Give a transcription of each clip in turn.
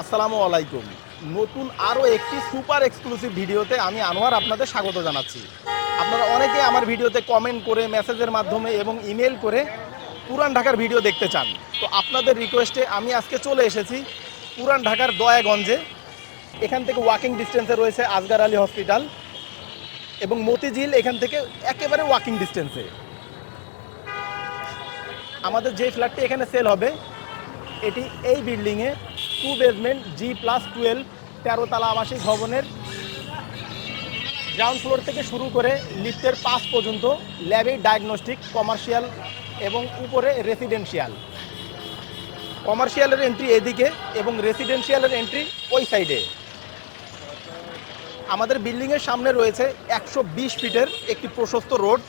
আসসালামু আলাইকুম। নতুন আরও একটি সুপার এক্সক্লুসিভ ভিডিওতে আমি আনোয়ার আপনাদের স্বাগত জানাচ্ছি। আপনারা অনেকে আমার ভিডিওতে কমেন্ট করে, মেসেজের মাধ্যমে এবং ইমেল করে পুরান ঢাকার ভিডিও দেখতে চান। তো আপনাদের রিকোয়েস্টে আমি আজকে চলে এসেছি পুরান ঢাকার দয়াগঞ্জে। এখান থেকে ওয়াকিং ডিস্টেন্সে রয়েছে আসগার আলী হসপিটাল এবং মতিঝিল এখান থেকে একেবারে ওয়াকিং ডিস্টেন্সে। আমাদের যে ফ্ল্যাটটি এখানে সেল হবে এটি এই বিল্ডিংয়ে 2 বেসমেন্ট G+12 13 তলা আবাসিক ভবনের গ্রাউন্ড ফ্লোর থেকে শুরু করে লিফটের 5 পর্যন্ত ল্যাবে ডায়াগনস্টিক, কমার্শিয়াল এবং উপরে রেসিডেন্সিয়াল। কমার্শিয়ালের এন্ট্রি এদিকে এবং রেসিডেন্সিয়ালের এন্ট্রি ওই সাইডে। আমাদের বিল্ডিংয়ের সামনে রয়েছে 120 ফিটের একটি প্রশস্ত রোড।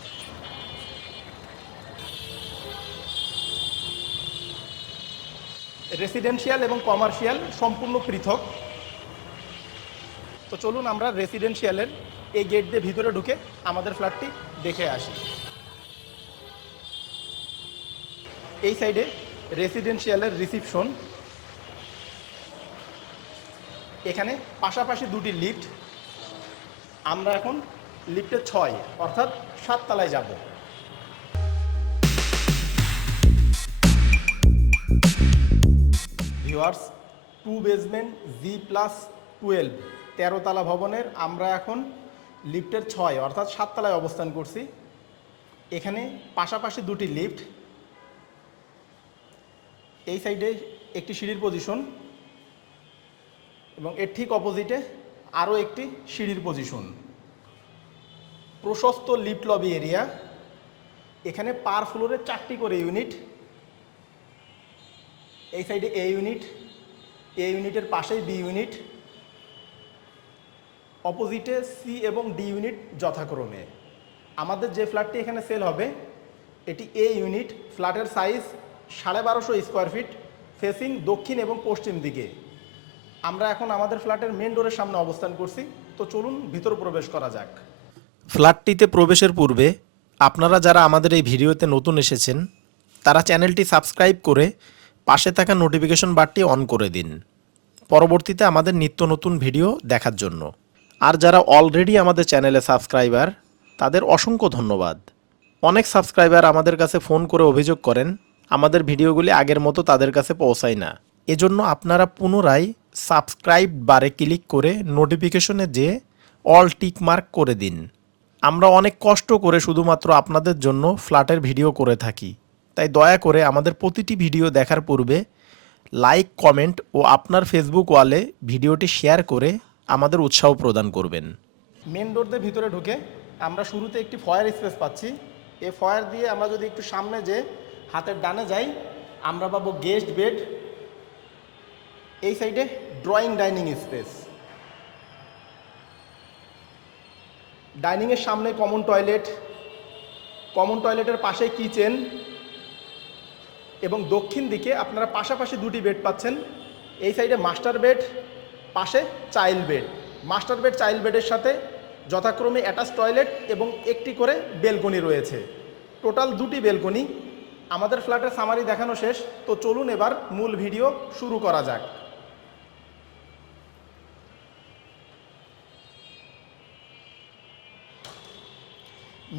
রেসিডেন্সিয়াল এবং কমার্শিয়াল সম্পূর্ণ পৃথক। তো চলুন আমরা রেসিডেন্সিয়ালের এই গেট দিয়ে ভিতরে ঢুকে আমাদের ফ্ল্যাটটি দেখে আসি। এই সাইডে রেসিডেন্সিয়ালের রিসিপশন। এখানে পাশাপাশি দুটি লিফট। আমরা এখন লিফটে 6 অর্থাৎ 7 তলায় যাব। ভিউয়ার্স, 2 বেসমেন্ট G+12 13 তলা ভবনের আমরা এখন লিফটের 6 অর্থাৎ 7 তলায় অবস্থান করছি। এখানে পাশাপাশি দুটি লিফট। এই সাইডে একটি সিঁড়ির পজিশন এবং এর ঠিক অপোজিটে আরও একটি সিঁড়ির পজিশন। প্রশস্ত লিফট লবি এরিয়া। এখানে পার ফ্লোরে 4টি করে ইউনিট। এই সাইডে এ ইউনিট, এ ইউনিটের পাশেই বি ইউনিট, অপোজিটে সি এবং ডি ইউনিট যথাক্রমে। আমাদের যে ফ্ল্যাটটি এখানে সেল হবে এটি এ ইউনিট। ফ্ল্যাটের সাইজ 1250 স্কোয়ার ফিট, ফেসিং দক্ষিণ এবং পশ্চিম দিকে। আমরা এখন আমাদের ফ্ল্যাটের মেন ডোরের সামনে অবস্থান করছি। তো চলুন ভিতর প্রবেশ করা যাক। ফ্ল্যাটটিতে প্রবেশের পূর্বে আপনারা যারা আমাদের এই ভিডিওতে নতুন এসেছেন তারা চ্যানেলটি সাবস্ক্রাইব করে পাশে থাকা নোটিফিকেশন বারটি অন করে দিন পরবর্তীতে আমাদের নিত্য নতুন ভিডিও দেখার জন্য। আর যারা অলরেডি আমাদের চ্যানেলে সাবস্ক্রাইবার তাদের অসংখ্য ধন্যবাদ। অনেক সাবস্ক্রাইবার আমাদের কাছে ফোন করে অভিযোগ করেন আমাদের ভিডিওগুলি আগের মতো তাদের কাছে পৌঁছায় না। এজন্য আপনারা পুনরায় সাবস্ক্রাইব বারে ক্লিক করে নোটিফিকেশনে যেয়ে অল টিক মার্ক করে দিন। আমরা অনেক কষ্ট করে শুধুমাত্র আপনাদের জন্য ফ্ল্যাটের ভিডিও করে থাকি, তাই দয়া করে আমাদের প্রতিটি ভিডিও দেখার পূর্বে লাইক, কমেন্ট ও আপনার ফেসবুক ওয়ালে ভিডিওটি শেয়ার করে আমাদের উৎসাহ প্রদান করবেন। মেন ডোর দিয়ে ভিতরে ঢুকে আমরা শুরুতে একটি ফয়ার স্পেস পাচ্ছি। এই ফয়ার দিয়ে আমরা যদি একটু সামনে যে হাতের ডানে যাই আমরা পাবো গেস্ট বেড। এই সাইডে ড্রয়িং ডাইনিং স্পেস। ডাইনিংয়ের সামনে কমন টয়লেট, কমন টয়লেটের পাশে কিচেন এবং দক্ষিণ দিকে আপনারা পাশাপাশি দুটি বেড পাচ্ছেন। এই সাইডে মাস্টার বেড, পাশে child bed. Master bed child বেডের সাথে যথাক্রমে অ্যাটাচ টয়লেট এবং একটি করে বেলকনি রয়েছে। টোটাল দুটি বেলকনি। আমাদের ফ্ল্যাটের সামারি দেখানো শেষ। তো চলুন এবার মূল ভিডিও শুরু করা যাক।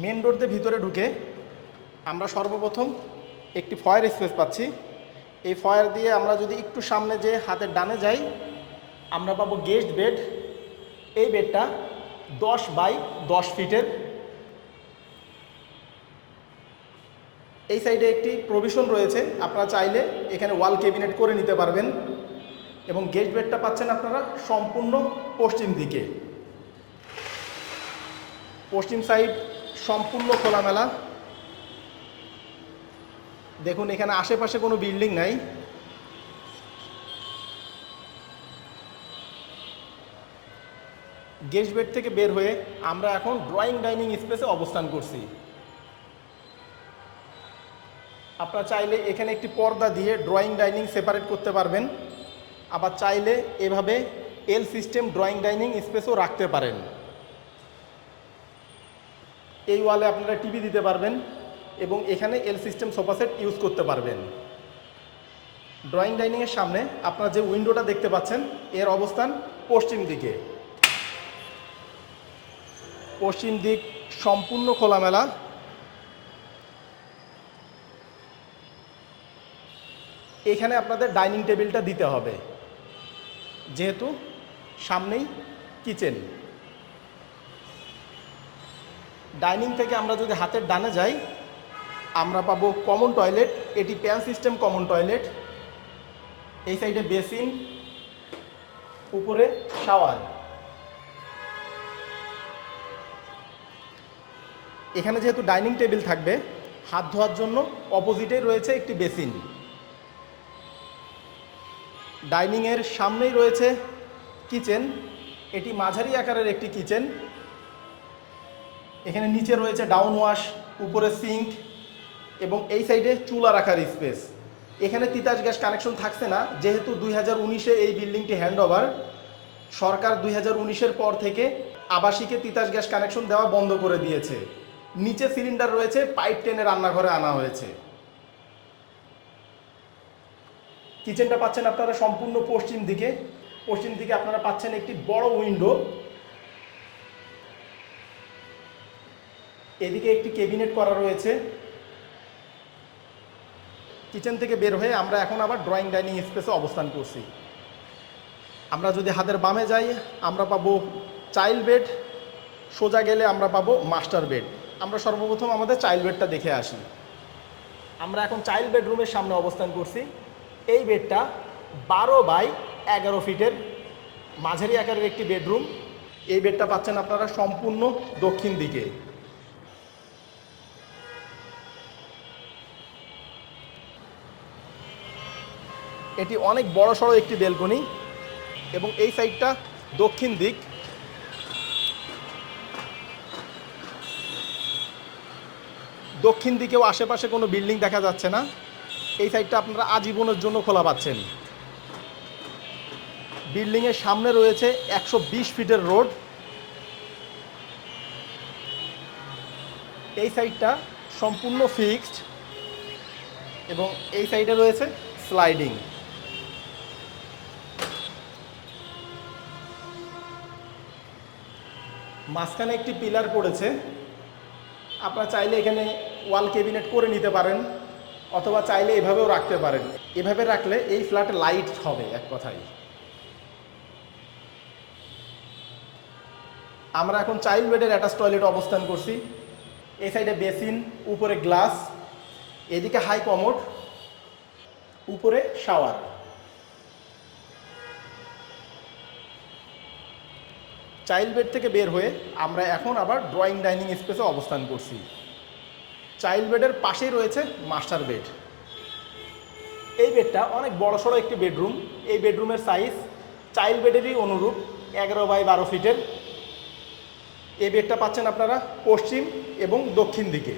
মেন ডোর দিয়ে ভিতরে ঢুকে আমরা সর্বপ্রথম একটি ফয়ার স্পেস পাচ্ছি। এই ফয়ার দিয়ে আমরা যদি একটু সামনে যে হাতের ডানে যাই আমরা পাবো গেস্ট বেড। এই বেডটা 10 বাই 10 ফিটের। এই সাইডে একটি প্রভিশন রয়েছে, আপনারা চাইলে এখানে ওয়াল ক্যাবিনেট করে নিতে পারবেন। এবং গেস্ট বেডটা পাচ্ছেন আপনারা সম্পূর্ণ পশ্চিম দিকে। পশ্চিম সাইড সম্পূর্ণ খোলামেলা। দেখুন এখানে আশেপাশে কোনো বিল্ডিং নাই। গেস্ট বেড থেকে বের হয়ে আমরা এখন ড্রয়িং ডাইনিং স্পেসে অবস্থান করছি। আপনারা চাইলে এখানে একটি পর্দা দিয়ে ড্রয়িং ডাইনিং সেপারেট করতে পারবেন। আবার চাইলে এভাবে এল সিস্টেম ড্রয়িং ডাইনিং স্পেসও রাখতে পারেন। এই ওয়ালে আপনারা টিভি দিতে পারবেন এবং এখানে এল সিস্টেম সোফা সেট ইউজ করতে পারবেন। ড্রয়িং ডাইনিংয়ের সামনে আপনারা যে উইন্ডোটা দেখতে পাচ্ছেন এর অবস্থান পশ্চিম দিকে। পশ্চিম দিক সম্পূর্ণ খোলামেলা। এখানে আপনাদের ডাইনিং টেবিলটা দিতে হবে, যেহেতু সামনেই কিচেন। ডাইনিং থেকে আমরা যদি হাতের ডানে যাই আমরা পাবো কমন টয়লেট। এটি প্যান সিস্টেম কমন টয়লেট। এই সাইডে বেসিন, উপরে শাওয়ার। এখানে যেহেতু ডাইনিং টেবিল থাকবে, হাত ধোয়ার জন্য অপোজিটে রয়েছে একটি বেসিন। ডাইনিংয়ের সামনেই রয়েছে কিচেন। এটি মাঝারি আকারের একটি কিচেন। এখানে নিচে রয়েছে ডাউন ওয়াশ, উপরে সিঙ্ক এবং এই সাইডে চুলা রাখার স্পেস। এখানে তিতাস গ্যাস কানেকশন থাকছে না, যেহেতু 2019-এ এই বিল্ডিংটি হ্যান্ডওভার। সরকার 2019-এর পর থেকে আবাসিকে তিতাস গ্যাস কানেকশন দেওয়া বন্ধ করে দিয়েছে। নিচে সিলিন্ডার রয়েছে, পাইপ টেনে রান্নাঘরে আনা হয়েছে। কিচেনটা পাচ্ছেন আপনারা সম্পূর্ণ পশ্চিম দিকে। পশ্চিম দিকে আপনারা পাচ্ছেন একটি বড় উইন্ডো। এদিকে একটি ক্যাবিনেট করা রয়েছে। কিচেন থেকে বের হয়ে আমরা এখন আবার ড্রয়িং ডাইনিং স্পেসে অবস্থান করছি। আমরা যদি হাতের বামে যাই আমরা পাবো চাইল্ড বেড, সোজা গেলে আমরা পাবো মাস্টার বেড। আমরা সর্বপ্রথম আমাদের চাইল্ড বেডটা দেখে আসি। আমরা এখন চাইল্ড বেডরুমের সামনে অবস্থান করছি। এই বেডটা 12x11 ফিটের মাঝারি আকারের একটি বেডরুম। এই বেডটা পাচ্ছেন আপনারা সম্পূর্ণ দক্ষিণ দিকে। এটি অনেক বড় সড়ো একটি বেলকনি এবং এই সাইডটা দক্ষিণ দিক। দক্ষিণ দিকেও আশেপাশে কোনো বিল্ডিং দেখা যাচ্ছে না। এই সাইডটা আপনারা আজীবনের জন্য খোলা পাচ্ছেন। বিল্ডিংয়ের সামনে রয়েছে 120 ফিটের রোড। এই সাইডটা সম্পূর্ণ ফিক্সড এবং এই সাইডে রয়েছে স্লাইডিং। মাঝখানে একটি পিলার পড়েছে। আপনারা চাইলে এখানে ওয়াল ক্যাবিনেট করে নিতে পারেন, অথবা চাইলে এভাবেও রাখতে পারেন। এভাবে রাখলে এই ফ্ল্যাটে লাইট হবে এক কথায়। আমরা এখন চাইল্ড বেডের অ্যাটাচ টয়লেট অবস্থান করছি। এই সাইডে বেসিন, উপরে গ্লাস, এদিকে হাই কমোড, উপরে শাওয়ার। চাইল্ড বেড থেকে বের হয়ে আমরা এখন আবার ড্রয়িং ডাইনিং স্পেসে অবস্থান করছি। চাইল্ড বেডের পাশেই রয়েছে মাস্টার বেড। এই বেডটা অনেক বড়সড় একটি বেডরুম। এই বেডরুমের সাইজ চাইল্ড বেডেরই অনুরূপ, 11x12 ফিটের। এই বেডটা পাচ্ছেন আপনারা পশ্চিম এবং দক্ষিণ দিকে।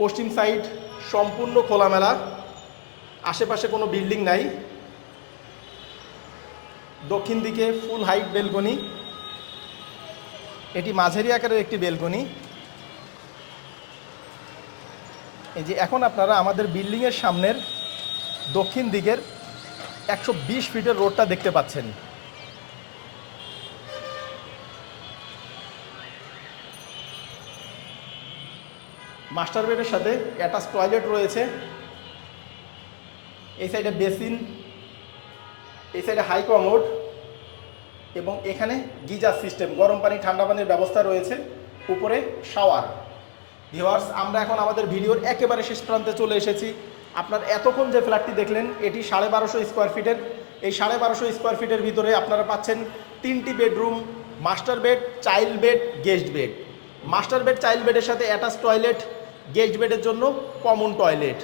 পশ্চিম সাইড সম্পূর্ণ খোলামেলা, আশেপাশে কোনো বিল্ডিং নাই। দক্ষিণ দিকে ফুল হাইট বেলকনি। এটি মাঝারি আকারের একটি বেলকনি। এই যে এখন আপনারা আমাদের বিল্ডিংয়ের সামনের দক্ষিণ দিকের 120 ফিটের রোডটা দেখতে পাচ্ছেন। মাস্টার বেডের সাথে অ্যাটাচ টয়লেট রয়েছে। এই সাইডে বেসিন, এই সাইডে হাই কমোড এবং এখানে গিজার সিস্টেম, গরম পানি ঠান্ডা পানির ব্যবস্থা রয়েছে। উপরে শাওয়ার। ভিউয়ার্স, আমরা এখন আমাদের ভিডিওর একেবারে শেষ প্রান্তে চলে এসেছি। আপনার এতক্ষণ যে ফ্ল্যাটটি দেখলেন এটি 1250 স্কোয়ার ফিটের। এই 1250 স্কোয়ার ফিটের ভিতরে আপনারা পাচ্ছেন 3টি bedroom, master bed, child bed, guest bed. Master bed, child বেডের সাথে অ্যাটাচ টয়লেট, গেস্ট বেডের জন্য কমন টয়লেট।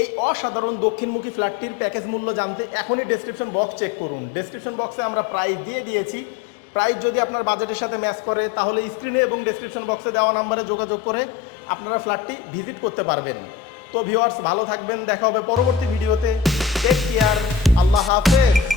এই অসাধারণ দক্ষিণমুখী ফ্ল্যাটটির প্যাকেজ মূল্য জানতে এখনই ডেসক্রিপশন বক্স চেক করুন। ডেসক্রিপশন বক্সে আমরা প্রাইস দিয়ে দিয়েছি। প্রাইস যদি আপনার বাজেটের সাথে ম্যাচ করে তাহলে স্ক্রিনে এবং ডেসক্রিপশন বক্সে দেওয়া নাম্বারে যোগাযোগ করে আপনারা ফ্ল্যাটটি ভিজিট করতে পারবেন। তো ভিউয়ার্স, ভালো থাকবেন, দেখা হবে পরবর্তী ভিডিওতে। টেক কেয়ার, আল্লাহ হাফেজ।